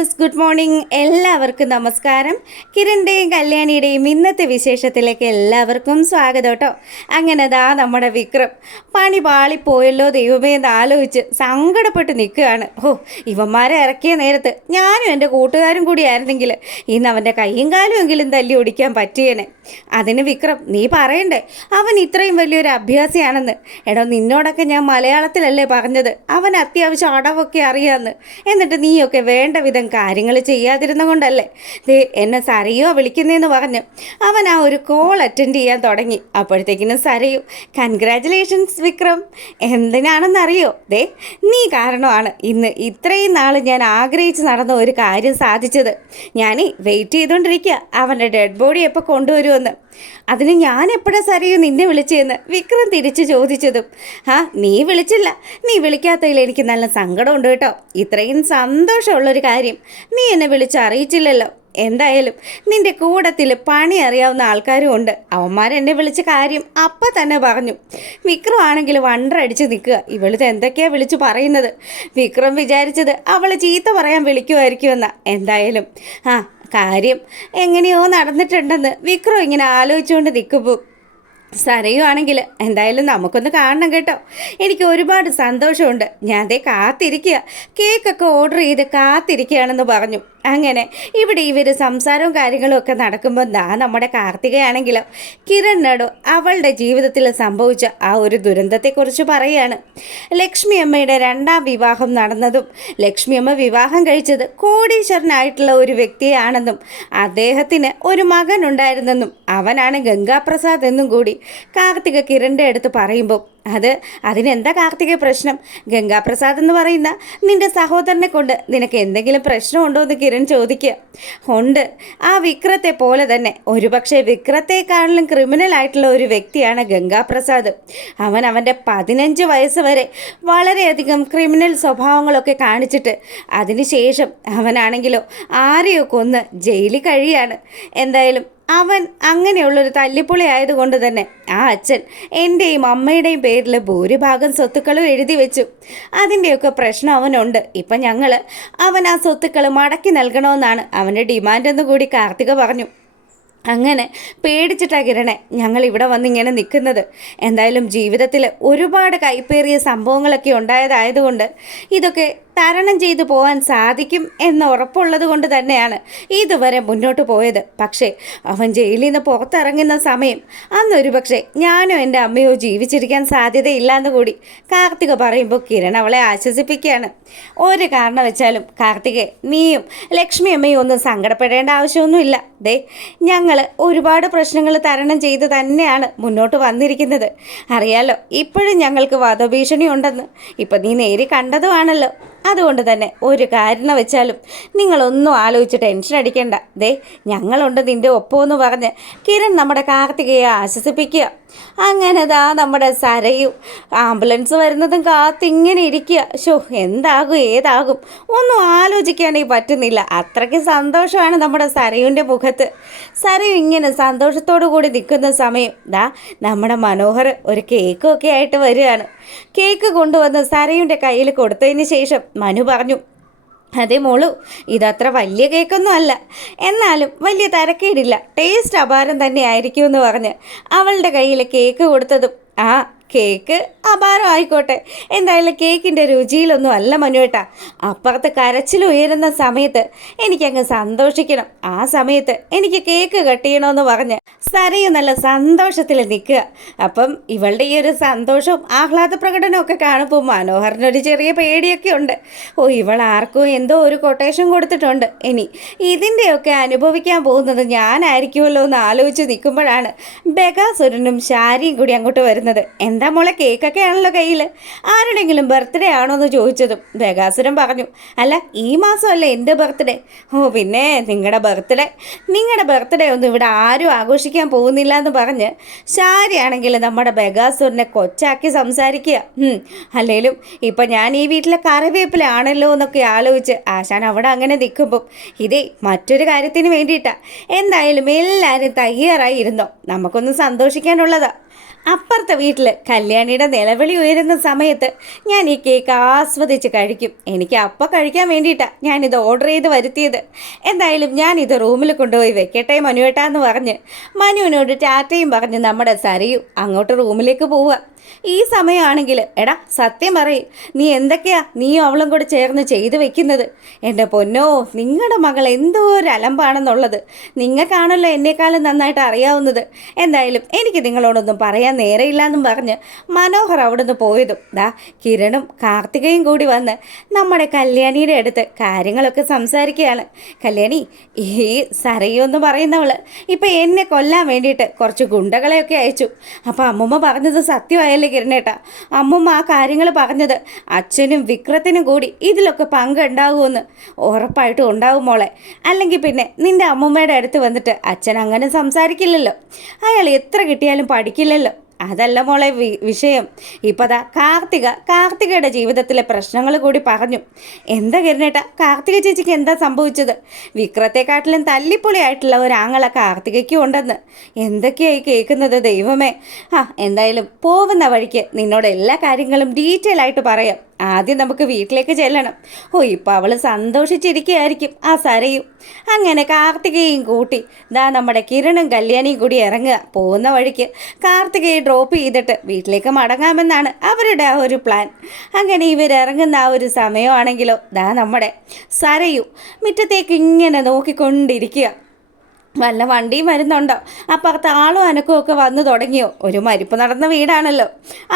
Dears, good morning. എല്ലാവർക്കും നമസ്കാരം. കിരണിൻ്റെയും കല്യാണിയുടെയും ഇന്നത്തെ വിശേഷത്തിലേക്ക് എല്ലാവർക്കും സ്വാഗതം കേട്ടോ. അങ്ങനെ നമ്മുടെ വിക്രം പണി പാളിപ്പോയല്ലോ ദൈവമേ എന്ന് ആലോചിച്ച് സങ്കടപ്പെട്ട് നിൽക്കുകയാണ്. ഇവന്മാരെ ഇറക്കിയ നേരത്ത് ഞാനും എൻ്റെ കൂട്ടുകാരും കൂടി ആയിരുന്നെങ്കിൽ ഇന്ന് അവൻ്റെ കൈയും കാലും എങ്കിലും തല്ലി ഓടിക്കാൻ പറ്റിയേനെ. അതിന് വിക്രം, നീ പറയണ്ടേ അവൻ ഇത്രയും വലിയൊരു അഭ്യാസിയാണെന്ന്. എടോ, നിന്നോടൊക്കെ ഞാൻ മലയാളത്തിലല്ലേ പറഞ്ഞത് അവൻ അത്യാവശ്യം അടവൊക്കെ അറിയാമെന്ന്. എന്നിട്ട് നീയൊക്കെ വേണ്ട വിധം കാര്യങ്ങൾ ചെയ്യാതിരുന്ന കൊണ്ടല്ലേ എന്നെ സരയോ വിളിക്കുന്നതെന്ന് പറഞ്ഞ് അവൻ ആ ഒരു കോൾ അറ്റൻഡ് ചെയ്യാൻ തുടങ്ങി. അപ്പോഴത്തേക്കിനും സരയു, കൺഗ്രാറ്റുലേഷൻസ് വിക്രം. എന്തിനാണെന്നറിയോ? നീ കാരണമാണ് ഇന്ന് ഇത്രയും നാൾ ഞാൻ ആഗ്രഹിച്ച് നടന്ന ഒരു കാര്യം സാധിച്ചത്. ഞാൻ വെയിറ്റ് ചെയ്തുകൊണ്ടിരിക്കുക അവൻ്റെ ഡെഡ് ബോഡി എപ്പോൾ കൊണ്ടുവരുമെന്ന്. അതിന് ഞാൻ എപ്പോഴാണ് സരയു നിന്നെ വിളിച്ചതെന്ന് വിക്രം തിരിച്ചു ചോദിച്ചതും, നീ വിളിച്ചില്ല. നീ വിളിക്കാത്തതിൽ എനിക്ക് നല്ല സങ്കടമുണ്ട് കേട്ടോ. ഇത്രയും സന്തോഷമുള്ളൊരു കാര്യം നീ എന്നെ വിളിച്ചറിയിച്ചില്ലല്ലോ. എന്തായാലും നിൻ്റെ കൂടത്തിൽ പണി അറിയാവുന്ന ആൾക്കാരും ഉണ്ട്. അവന്മാരെന്നെ വിളിച്ച കാര്യം അപ്പം തന്നെ പറഞ്ഞു. വിക്രം ആണെങ്കിൽ വണ്ടറടിച്ച് നിൽക്കുക. ഇവളിത് എന്തൊക്കെയാണ് വിളിച്ചു പറയുന്നത്? വിക്രം വിചാരിച്ചത് അവൾ ചീത്ത പറയാൻ വിളിക്കുമായിരിക്കുമെന്നാ. എന്തായാലും കാര്യം എങ്ങനെയോ നടന്നിട്ടുണ്ടെന്ന് വിക്രം ഇങ്ങനെ ആലോചിച്ചുകൊണ്ട് നിൽക്കുമ്പോൾ സരയുവാണെങ്കിൽ എന്തായാലും നമുക്കൊന്ന് കാണണം കേട്ടോ. എനിക്ക് ഒരുപാട് സന്തോഷമുണ്ട്. ഞാൻ കാത്തിരിക്കുക, കേക്കൊക്കെ ഓർഡർ ചെയ്ത് കാത്തിരിക്കുകയാണെന്ന് പറഞ്ഞു. അങ്ങനെ ഇവിടെ ഇവർ സംസാരവും കാര്യങ്ങളും ഒക്കെ നടക്കുമ്പോൾ നമ്മുടെ കാർത്തികയാണെങ്കിലോ കിരണിനോട് അവളുടെ ജീവിതത്തിൽ സംഭവിച്ച ആ ഒരു ദുരന്തത്തെക്കുറിച്ച് പറയുകയാണ്. ലക്ഷ്മി അമ്മയുടെ രണ്ടാം വിവാഹം നടന്നതും ലക്ഷ്മി അമ്മ വിവാഹം കഴിച്ചത് കോടീശ്വരനായിട്ടുള്ള ഒരു വ്യക്തിയാണെന്നും അദ്ദേഹത്തിന് ഒരു മകൻ ഉണ്ടായിരുന്നെന്നും അവനാണ് ഗംഗാപ്രസാദ് എന്നും കൂടി കാർത്തിക കിരണിൻ്റെ അടുത്ത് പറയുമ്പോൾ അതിനെന്താ കാർത്തിക പ്രശ്നം? ഗംഗാപ്രസാദ് എന്ന് പറയുന്ന നിന്റെ സഹോദരനെ കൊണ്ട് നിനക്ക് എന്തെങ്കിലും പ്രശ്നമുണ്ടോ എന്ന് കിരൺ ചോദിക്കുക. ഉണ്ട്, ആ വിക്രത്തെ പോലെ തന്നെ, ഒരുപക്ഷെ വിക്രത്തെക്കാളിലും ക്രിമിനൽ ആയിട്ടുള്ള ഒരു വ്യക്തിയാണ് ഗംഗാപ്രസാദ്. അവൻ്റെ 15 വയസ്സ് വരെ വളരെയധികം ക്രിമിനൽ സ്വഭാവങ്ങളൊക്കെ കാണിച്ചിട്ട് അതിനുശേഷം അവനാണെങ്കിലോ ആരെയോ കൊന്ന് ജയിലിൽ കഴിയാണ്. എന്തായാലും അവൻ അങ്ങനെയുള്ളൊരു തല്ലിപ്പൊളി ആയതുകൊണ്ട് തന്നെ ആ അച്ഛൻ എൻ്റെയും അമ്മയുടെയും പേരിൽ ഭൂരിഭാഗം സ്വത്തുക്കളും എഴുതി വെച്ചു. അതിൻ്റെയൊക്കെ പ്രശ്നം അവനുണ്ട്. ഇപ്പം അവൻ ആ സ്വത്തുക്കൾ മടക്കി നൽകണമെന്നാണ് അവൻ്റെ ഡിമാൻഡെന്ന് കൂടി കാർത്തിക പറഞ്ഞു. അങ്ങനെ പേടിച്ചിട്ടാ കിരണെ ഞങ്ങൾ ഇവിടെ വന്നിങ്ങനെ നിൽക്കുന്നത്. എന്തായാലും ജീവിതത്തിൽ ഒരുപാട് കൈപ്പേറിയ സംഭവങ്ങളൊക്കെ ഉണ്ടായതായതുകൊണ്ട് ഇതൊക്കെ തരണം ചെയ്തു പോകാൻ സാധിക്കും എന്ന് ഉറപ്പുള്ളത് കൊണ്ട് തന്നെയാണ് ഇതുവരെ മുന്നോട്ട് പോയത്. പക്ഷേ അവൻ ജയിലിൽ നിന്ന് പുറത്തിറങ്ങുന്ന സമയം അന്നൊരു പക്ഷേ ഞാനോ എൻ്റെ അമ്മയോ ജീവിച്ചിരിക്കാൻ സാധ്യതയില്ലാന്ന് കൂടി കാർത്തിക പറയുമ്പോൾ കിരൺ അവളെ ആശ്വസിപ്പിക്കുകയാണ്. ഒരു കാരണം വെച്ചാലും കാർത്തികെ, നീയും ലക്ഷ്മി അമ്മയും ഒന്നും സങ്കടപ്പെടേണ്ട ആവശ്യമൊന്നുമില്ല. ഞങ്ങൾ ഒരുപാട് പ്രശ്നങ്ങൾ തരണം ചെയ്ത് തന്നെയാണ് മുന്നോട്ട് വന്നിരിക്കുന്നത്. അറിയാലോ, ഇപ്പോഴും ഞങ്ങൾക്ക് വധഭീഷണി ഉണ്ടെന്ന് ഇപ്പം നീ നേരി കണ്ടതുമാണല്ലോ. അതുകൊണ്ട് തന്നെ ഒരു കാരണം വെച്ചാലും നിങ്ങളൊന്നും ആലോചിച്ച് ടെൻഷൻ അടിക്കേണ്ട. ഞങ്ങളുണ്ട് നിൻ്റെ ഒപ്പമെന്ന് പറഞ്ഞ് കിരൺ നമ്മുടെ കാർത്തികയെ ആശ്വസിപ്പിക്കുക. അങ്ങനെ നമ്മുടെ സരയു ആംബുലൻസ് വരുന്നതും കാത്തിങ്ങനെ ഇരിക്കുക. എന്താകും ഏതാകും ഒന്നും ആലോചിക്കാനേ പറ്റുന്നില്ല. അത്രയ്ക്ക് സന്തോഷമാണ് നമ്മുടെ സരയുവിൻ്റെ മുഖത്ത്. സരയു ഇങ്ങനെ സന്തോഷത്തോടു കൂടി നിൽക്കുന്ന സമയം നമ്മുടെ മനോഹർ ഒരു കേക്കൊക്കെ ആയിട്ട് വരികയാണ്. കേക്ക് കൊണ്ടുവന്ന് സരയുവിൻ്റെ കയ്യിൽ കൊടുത്തതിന് ശേഷം മനു പറഞ്ഞു, അതെ മോളു, ഇതത്ര വലിയ കേക്കൊന്നും അല്ല, എന്നാലും വലിയ തരക്കേടില്ല, ടേസ്റ്റ് അപാരം തന്നെ ആയിരിക്കുമെന്ന് പറഞ്ഞ് അവളുടെ കയ്യിൽ കേക്ക് കൊടുത്തതും കേക്ക് അപാരം ആയിക്കോട്ടെ, എന്തായാലും കേക്കിൻ്റെ രുചിയിലൊന്നും അല്ല മനുവേട്ടാ. അപ്പുറത്ത് കരച്ചിൽ ഉയരുന്ന സമയത്ത് എനിക്കങ്ങ് സന്തോഷിക്കണം. ആ സമയത്ത് എനിക്ക് കേക്ക് കട്ട് ചെയ്യണമെന്ന് പറഞ്ഞ് സരയു നല്ല സന്തോഷത്തിൽ നിൽക്കുക. അപ്പം ഇവളുടെ ഈ ഒരു സന്തോഷവും ആഹ്ലാദ പ്രകടനമൊക്കെ കാണുമ്പോൾ മനോഹറിനൊരു ചെറിയ പേടിയൊക്കെ ഉണ്ട്. ഇവൾ ആർക്കും എന്തോ ഒരു കൊട്ടേഷൻ കൊടുത്തിട്ടുണ്ട്. ഇനി ഇതിൻ്റെയൊക്കെ അനുഭവിക്കാൻ പോകുന്നത് ഞാനായിരിക്കുമല്ലോ എന്ന് ആലോചിച്ച് നിൽക്കുമ്പോഴാണ് ബഗാസുരനും ശാരിയും കൂടി അങ്ങോട്ട് വരുന്നത്. എന്താ മോളെ, കേക്കൊക്കെ ആണല്ലോ കയ്യിൽ, ആരുടെങ്കിലും ബർത്ത്ഡേ ആണോ എന്ന് ചോദിച്ചതും ബഗാസുരൻ പറഞ്ഞു, അല്ല ഈ മാസമല്ലേ എൻ്റെ ബർത്ത്ഡേ. പിന്നെ നിങ്ങളുടെ ബർത്ത്ഡേ ഒന്നും ഇവിടെ ആരും ആഘോഷിക്കാൻ പോകുന്നില്ല എന്ന് പറഞ്ഞ് ശാരിയാണെങ്കിൽ നമ്മുടെ ബഗാസുരനെ കൊച്ചാക്കി സംസാരിക്കുക. അല്ലെങ്കിലും ഇപ്പം ഞാൻ ഈ വീട്ടിലെ കറിവേപ്പിലാണല്ലോ എന്നൊക്കെ ആലോചിച്ച് ആശാൻ അവിടെ അങ്ങനെ നിൽക്കുമ്പം മറ്റൊരു കാര്യത്തിന് വേണ്ടിയിട്ടാണ്. എന്തായാലും എല്ലാവരും തയ്യാറായി ഇരുന്നോ, നമുക്കൊന്ന് സന്തോഷിക്കാനുള്ളതാ. അപ്പുറത്തെ വീട്ടിൽ കല്യാണിയുടെ നിലവിളി ഉയരുന്ന സമയത്ത് ഞാൻ ഈ കേക്ക് ആസ്വദിച്ച് കഴിക്കും. എനിക്ക് അപ്പം കഴിക്കാൻ വേണ്ടിയിട്ടാണ് ഞാനിത് ഓർഡർ ചെയ്ത് വരുത്തിയത്. എന്തായാലും ഞാനിത് റൂമിൽ കൊണ്ടുപോയി വെക്കട്ടെ മനുവേട്ടാന്ന് പറഞ്ഞ് മനുവിനോട് ടാറ്റയും പറഞ്ഞ് നമ്മുടെ സരയു അങ്ങോട്ട് റൂമിലേക്ക് പോവുക. ഈ സമയമാണെങ്കിൽ എടാ സത്യം പറയും, നീ എന്തൊക്കെയാ നീയും അവളും കൂടെ ചേർന്ന് ചെയ്തു വെക്കുന്നത്? എൻ്റെ പൊന്നോ, നിങ്ങളുടെ മകൾ എന്തോ ഒരു അലമ്പാണെന്നുള്ളത് നിങ്ങൾക്കാണല്ലോ എന്നെക്കാളും നന്നായിട്ട് അറിയാവുന്നത്. എന്തായാലും എനിക്ക് നിങ്ങളോടൊന്നും പറയാൻ നേരെയില്ലെന്നും പറഞ്ഞ് മനോഹർ അവിടുന്ന് പോയതും കിരണും കാർത്തികയും കൂടി വന്ന് നമ്മുടെ കല്യാണിയുടെ അടുത്ത് കാര്യങ്ങളൊക്കെ സംസാരിക്കുകയാണ്. കല്യാണി, ഈ സരയു എന്ന് പറയുന്നവൾ ഇപ്പം എന്നെ കൊല്ലാൻ വേണ്ടിയിട്ട് കുറച്ച് ഗുണ്ടകളെയൊക്കെ അയച്ചു. അപ്പോൾ അമ്മൂമ്മ പറഞ്ഞത് സത്യമായല്ലേ കിരണേട്ടാ? അമ്മൂമ്മ ആ കാര്യങ്ങൾ പറഞ്ഞത് അച്ഛനും വിക്രത്തിനും കൂടി ഇതിലൊക്കെ പങ്കുണ്ടാവുമെന്ന്. ഉറപ്പായിട്ടും ഉണ്ടാവും മോളെ. അല്ലെങ്കിൽ പിന്നെ നിൻ്റെ അമ്മൂമ്മയുടെ അടുത്ത് വന്നിട്ട് അച്ഛൻ അങ്ങനെ സംസാരിക്കില്ലല്ലോ. അയാൾ എത്ര കിട്ടിയാലും പഠിക്കില്ലല്ലോ. അതല്ല മോളെ വിഷയം. ഇപ്പതാ കാർത്തികയുടെ ജീവിതത്തിലെ പ്രശ്നങ്ങൾ കൂടി പറഞ്ഞു. എന്താ കിരണേട്ടാ, കാർത്തിക ചേച്ചിക്ക് എന്താ സംഭവിച്ചത്? വിക്രത്തെക്കാട്ടിലും തല്ലിപ്പൊളിയായിട്ടുള്ള ഒരാങ്ങള കാർത്തികയ്ക്കും ഉണ്ടെന്ന് എന്തൊക്കെയായി കേൾക്കുന്നത് ദൈവമേ. എന്തായാലും പോകുന്ന വഴിക്ക് നിന്നോട് എല്ലാ കാര്യങ്ങളും ഡീറ്റെയിൽ ആയിട്ട് പറയാം. ആദ്യം നമുക്ക് വീട്ടിലേക്ക് ചെല്ലണം. ഇപ്പോൾ അവൾ സന്തോഷിച്ചിരിക്കുകയായിരിക്കും ആ സരയും. അങ്ങനെ കാർത്തികയും കൂട്ടി നമ്മുടെ കിരണും കല്യാണിയും കൂടി ഇറങ്ങുക. പോകുന്ന വഴിക്ക് കാർത്തികയെ ഡ്രോപ്പ് ചെയ്തിട്ട് വീട്ടിലേക്ക് മടങ്ങാമെന്നാണ് അവരുടെ ആ ഒരു പ്ലാൻ. അങ്ങനെ ഇവരിറങ്ങുന്ന ആ ഒരു സമയമാണെങ്കിലോ നമ്മുടെ സരയു മുറ്റത്തേക്ക് ഇങ്ങനെ നോക്കിക്കൊണ്ടിരിക്കുക. വല്ല വണ്ടിയും വരുന്നുണ്ടോ? അപ്പുറത്ത് ആളും അനക്കമൊക്കെ വന്നു തുടങ്ങിയോ? ഒരു മരിപ്പ് നടന്ന വീടാണല്ലോ,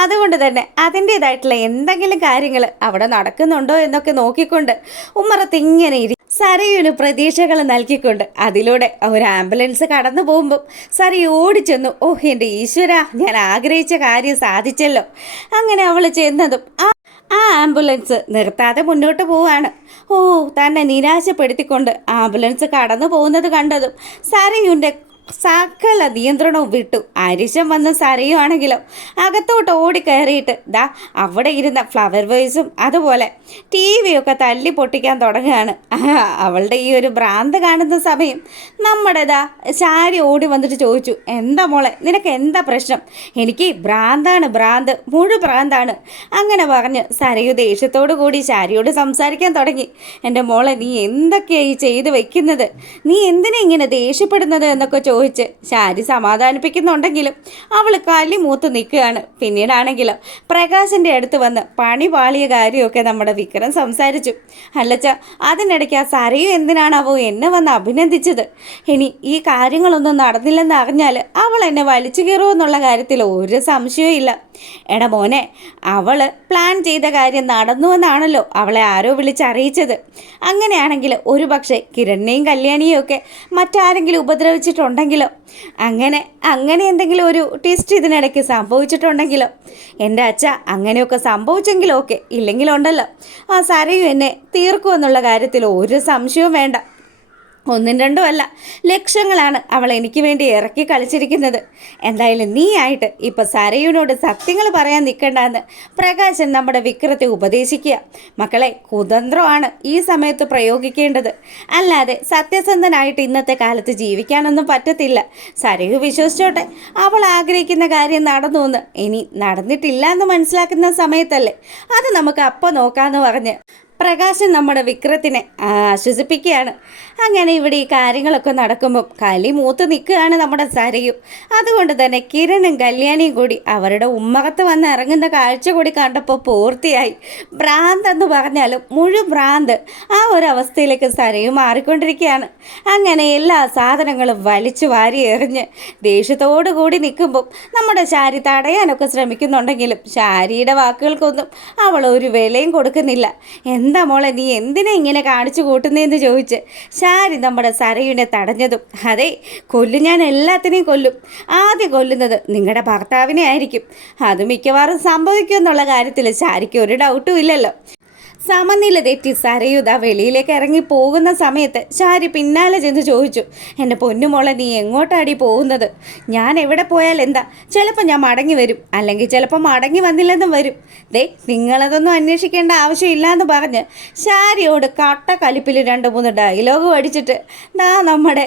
അതുകൊണ്ട് തന്നെ അതിൻ്റേതായിട്ടുള്ള എന്തെങ്കിലും കാര്യങ്ങൾ അവിടെ നടക്കുന്നുണ്ടോ എന്നൊക്കെ നോക്കിക്കൊണ്ട് ഉമ്മറത്ത് ഇങ്ങനെ സരയുവിന് പ്രതീക്ഷകൾ നൽകിക്കൊണ്ട് അതിലൂടെ ഒരു ആംബുലൻസ് കടന്നു പോകുമ്പം സരയു ഓടിച്ചെന്നു. എൻ്റെ ഈശ്വര, ഞാൻ ആഗ്രഹിച്ച കാര്യം സാധിച്ചല്ലോ. അങ്ങനെ അവൾ ചെന്നതും ആ ആംബുലൻസ് നിർത്താതെ മുന്നോട്ട് പോവാണ്. തന്നെ നിരാശപ്പെടുത്തിക്കൊണ്ട് ആംബുലൻസ് കടന്നു പോകുന്നത് കണ്ടതും സരയുവിൻ്റെ സകല നിയന്ത്രണവും വിട്ടു. അരിശം വന്ന് സരയുവാണെങ്കിലോ അകത്തോട്ട് ഓടിക്കയറിയിട്ട് അവിടെ ഇരുന്ന ഫ്ലവർ വേസും അതുപോലെ TV ഒക്കെ തല്ലി പൊട്ടിക്കാൻ തുടങ്ങുകയാണ്. അവളുടെ ഈ ഒരു ഭ്രാന്ത് കാണുന്ന സമയം നമ്മുടെ ശാരി ഓടി വന്നിട്ട് ചോദിച്ചു, എന്താ മോളെ, നിനക്ക് എന്താ പ്രശ്നം? എനിക്ക് ഭ്രാന്ത് ഭ്രാന്താണ്. അങ്ങനെ പറഞ്ഞ് സരയു ദേഷ്യത്തോടു കൂടി ശാരിയോട് സംസാരിക്കാൻ തുടങ്ങി. എൻ്റെ മോളെ, നീ എന്തൊക്കെയായി ചെയ്ത് വെക്കുന്നത്? നീ എന്തിനാ ഇങ്ങനെ ദേഷ്യപ്പെടുന്നത് എന്നൊക്കെ ചോദിച്ച് ശാരി സമാധാനിപ്പിക്കുന്നുണ്ടെങ്കിലും അവൾ കലി മൂത്ത് നിൽക്കുകയാണ്. പിന്നീടാണെങ്കിലോ പ്രകാശിൻ്റെ അടുത്ത് വന്ന് പണി പാളിയ കാര്യമൊക്കെ നമ്മുടെ വിക്രം സംസാരിച്ചു. അല്ലച്ച, അതിനിടയ്ക്ക് ആ സരയു എന്തിനാണാവോ എന്നെ വന്ന് അഭിനന്ദിച്ചത്? ഇനി ഈ കാര്യങ്ങളൊന്നും നടന്നില്ലെന്ന് അറിഞ്ഞാൽ അവൾ എന്നെ വലിച്ചു കയറുമെന്നുള്ള കാര്യത്തിൽ ഒരു സംശയവും ഇല്ല. എടാ മോനെ, അവൾ പ്ലാൻ ചെയ്ത കാര്യം നടന്നുവെന്നാണല്ലോ അവളെ ആരോ വിളിച്ചറിയിച്ചത്. അങ്ങനെയാണെങ്കിൽ ഒരു പക്ഷേ കിരണിനെയും കല്യാണിയും ഒക്കെ മറ്റാരെങ്കിലും ഉപദ്രവിച്ചിട്ടുണ്ടെങ്കിലോ, അങ്ങനെ എന്തെങ്കിലും ഒരു ട്വിസ്റ്റ് ഇതിനിടയ്ക്ക് സംഭവിച്ചിട്ടുണ്ടെങ്കിലോ? എൻ്റെ അച്ഛ, അങ്ങനെയൊക്കെ സംഭവിച്ചെങ്കിലോ ഓക്കെ, ഇല്ലെങ്കിലുണ്ടല്ലോ ആ സരയു എന്നെ തീർക്കുമെന്നുള്ള കാര്യത്തിൽ ഒരു സംശയവും വേണ്ട. ഒന്നും രണ്ടും അല്ല, ലക്ഷങ്ങളാണ് അവൾ എനിക്ക് വേണ്ടി ഇറക്കി കളിച്ചിരിക്കുന്നത്. എന്തായാലും നീ ആയിട്ട് ഇപ്പം സരയുവിനോട് സത്യങ്ങൾ പറയാൻ നിൽക്കണ്ടെന്ന് പ്രകാശൻ നമ്മുടെ വിക്രത്തെ ഉപദേശിക്കുക. മക്കളെ, കുതന്ത്രമാണ് ഈ സമയത്ത് പ്രയോഗിക്കേണ്ടത്, അല്ലാതെ സത്യസന്ധനായിട്ട് ഇന്നത്തെ കാലത്ത് ജീവിക്കാനൊന്നും പറ്റത്തില്ല. സരയു വിശ്വസിച്ചോട്ടെ, അവൾ ആഗ്രഹിക്കുന്ന കാര്യം നടന്നു എന്ന്. ഇനി നടന്നിട്ടില്ല എന്ന് മനസ്സിലാക്കുന്ന സമയത്തല്ലേ അത് നമുക്ക് അപ്പം നോക്കാമെന്ന് പറഞ്ഞ് പ്രകാശൻ നമ്മുടെ വിക്രത്തിനെ ആശ്വസിപ്പിക്കുകയാണ്. അങ്ങനെ ഇവിടെ ഈ കാര്യങ്ങളൊക്കെ നടക്കുമ്പം കലി മൂത്ത് നിൽക്കുകയാണ് നമ്മുടെ സരയു. അതുകൊണ്ട് തന്നെ കിരണും കല്യാണിയും കൂടി അവരുടെ ഉമ്മകത്ത് വന്ന് ഇറങ്ങുന്ന കാഴ്ച കൂടി കണ്ടപ്പോൾ പൂർത്തിയായി. ഭ്രാന്ത് എന്ന് പറഞ്ഞാലും ഭ്രാന്ത് ആ ഒരു അവസ്ഥയിലേക്ക് സരയു മാറിക്കൊണ്ടിരിക്കുകയാണ്. അങ്ങനെ എല്ലാ സാധനങ്ങളും വലിച്ചു വാരി എറിഞ്ഞ് ദേഷ്യത്തോടു കൂടി നിൽക്കുമ്പം നമ്മുടെ ശാരി തടയാനൊക്കെ ശ്രമിക്കുന്നുണ്ടെങ്കിലും ശാരിയുടെ വാക്കുകൾക്കൊന്നും അവൾ ഒരു വിലയും കൊടുക്കുന്നില്ല. എന്താ മോളെ, നീ എന്തിനാ ഇങ്ങനെ കാണിച്ചു കൂട്ടുന്നതെന്ന് ചോദിച്ച് ശാരി നമ്മുടെ സരയുവിനെ തടഞ്ഞതും, അതെ, ഞാൻ എല്ലാത്തിനെയും കൊല്ലും. ആദ്യം കൊല്ലുന്നത് നിങ്ങളുടെ ഭർത്താവിനെ ആയിരിക്കും. അത് മിക്കവാറും സംഭവിക്കുമെന്നുള്ള കാര്യത്തിൽ ശാരിക്ക് ഒരു ഡൗട്ടും ഇല്ലല്ലോ. സമനില തെറ്റി സരയുധ വെളിയിലേക്ക് ഇറങ്ങി പോകുന്ന സമയത്ത് ശാരി പിന്നാലെ ചെന്ന് ചോദിച്ചു, എൻ്റെ പൊന്നുമോളെ നീ എങ്ങോട്ടാടി പോകുന്നത്? ഞാൻ എവിടെ പോയാൽ എന്താ? ചിലപ്പോൾ ഞാൻ മടങ്ങി വരും, അല്ലെങ്കിൽ ചിലപ്പോൾ മടങ്ങി വന്നില്ലെന്നും വരും. ദേ നിങ്ങളതൊന്നും അന്വേഷിക്കേണ്ട ആവശ്യമില്ലാന്ന് പറഞ്ഞ് ശാരിയോട് കട്ട കലിപ്പിൽ 2-3 ഡയലോഗ് അടിച്ചിട്ട് നമ്മുടെ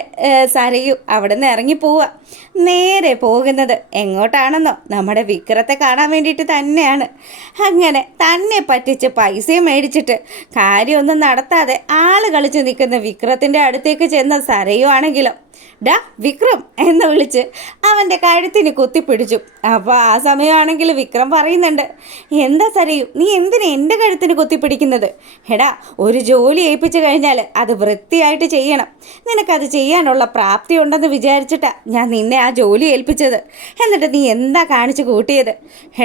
സരയു അവിടെ നിന്ന് ഇറങ്ങി പോവുക. നേരെ പോകുന്നത് എങ്ങോട്ടാണെന്നോ, നമ്മുടെ വിക്രത്തെ കാണാൻ വേണ്ടിയിട്ട് തന്നെയാണ്. അങ്ങനെ തന്നെ പറ്റിച്ച് പൈസയും മേടിച്ചിട്ട് കാര്യമൊന്നും നടത്താതെ ആള് കളിച്ച് നിൽക്കുന്ന വിക്രത്തിൻ്റെ അടുത്തേക്ക് ചെന്ന സരയു ആണെങ്കിലോ ഡാ വിക്രം എന്ന് വിളിച്ച് അവൻ്റെ കഴുത്തിന് കുത്തിപ്പിടിച്ചു. അപ്പോൾ ആ സമയമാണെങ്കിൽ വിക്രം പറയുന്നുണ്ട്, എന്താ സരയു നീ എന്തിനാ എൻ്റെ കഴുത്തിന് കുത്തിപ്പിടിക്കുന്നത്? എടാ ഒരു ജോലി ഏൽപ്പിച്ചു കഴിഞ്ഞാൽ അത് വൃത്തിയായിട്ട് ചെയ്യണം. നിനക്കത് ചെയ്യാനുള്ള പ്രാപ്തി ഉണ്ടെന്ന് വിചാരിച്ചിട്ടാണ് ഞാൻ നിന്നെ ആ ജോലി ഏൽപ്പിച്ചത്. എന്നിട്ട് നീ എന്താ കാണിച്ചു കൂട്ടിയത്?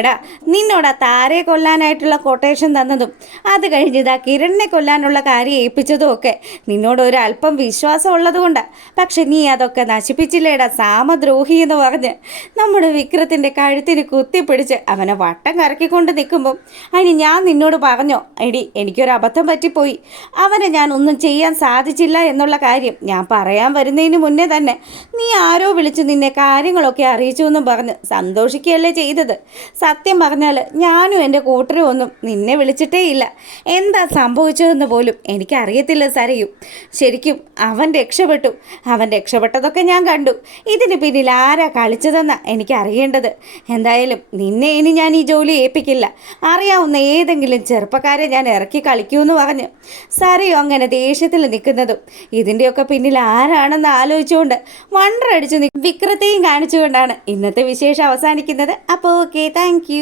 എടാ നിന്നോട് ആ താരയെ കൊല്ലാനായിട്ടുള്ള കൊട്ടേഷൻ തന്നതും അത് കഴിഞ്ഞിതാ കിരണിനെ കൊല്ലാനുള്ള കാര്യം ഏൽപ്പിച്ചതും ഒക്കെ നിന്നോട് ഒരു അല്പം വിശ്വാസം ഉള്ളത് കൊണ്ടാണ്. പക്ഷെ നീ അതൊക്കെ നശിപ്പിച്ചില്ലേടാ സാമദ്രോഹി എന്ന് പറഞ്ഞ് നമ്മുടെ വിക്രത്തിൻ്റെ കഴുത്തിന് കുത്തിപ്പിടിച്ച് അവനെ വട്ടം കറക്കിക്കൊണ്ട് നിൽക്കുമ്പം അതിന് ഞാൻ നിന്നോട് പറഞ്ഞോ എടി എനിക്കൊരു അബദ്ധം പറ്റിപ്പോയി, അവനെ ഞാൻ ഒന്നും ചെയ്യാൻ സാധിച്ചില്ല എന്നുള്ള കാര്യം ഞാൻ പറയാൻ വരുന്നതിന് മുന്നേ തന്നെ നീ ആരോ വിളിച്ച് നിന്നെ കാര്യങ്ങളൊക്കെ അറിയിച്ചു എന്നും പറഞ്ഞ് സന്തോഷിക്കുകയല്ലേ ചെയ്തത്. സത്യം പറഞ്ഞാൽ ഞാനും എൻ്റെ കൂട്ടരും ഒന്നും നിന്നെ വിളിച്ചിട്ടേ ഇല്ല. എന്താ സംഭവിച്ചതെന്ന് പോലും എനിക്കറിയത്തില്ല സരയു. ശരിക്കും അവൻ രക്ഷപ്പെട്ടു. അവൻ രക്ഷപ്പെട്ടതൊക്കെ ഞാൻ കണ്ടു. ഇതിന് പിന്നിൽ ആരാ കളിച്ചതെന്നാണ് എനിക്കറിയേണ്ടത്. എന്തായാലും നിന്നെ ഇനി ഞാൻ ഈ ജോലി ഏൽപ്പിക്കില്ല. അറിയാവുന്ന ഏതെങ്കിലും ചെറുപ്പക്കാരെ ഞാൻ ഇറക്കി കളിക്കൂന്ന് പറഞ്ഞ് സരയു അങ്ങനെ ദേഷ്യത്തിൽ നിൽക്കുന്നതും ഇതിൻ്റെയൊക്കെ പിന്നിൽ ആരാണെന്ന് ആലോചിച്ചുകൊണ്ട് വണ്ടറടിച്ച് വിക്രത്തെയും കാണിച്ചുകൊണ്ടാണ് ഇന്നത്തെ വിശേഷം അവസാനിക്കുന്നത്. അപ്പോൾ ഓക്കെ, താങ്ക്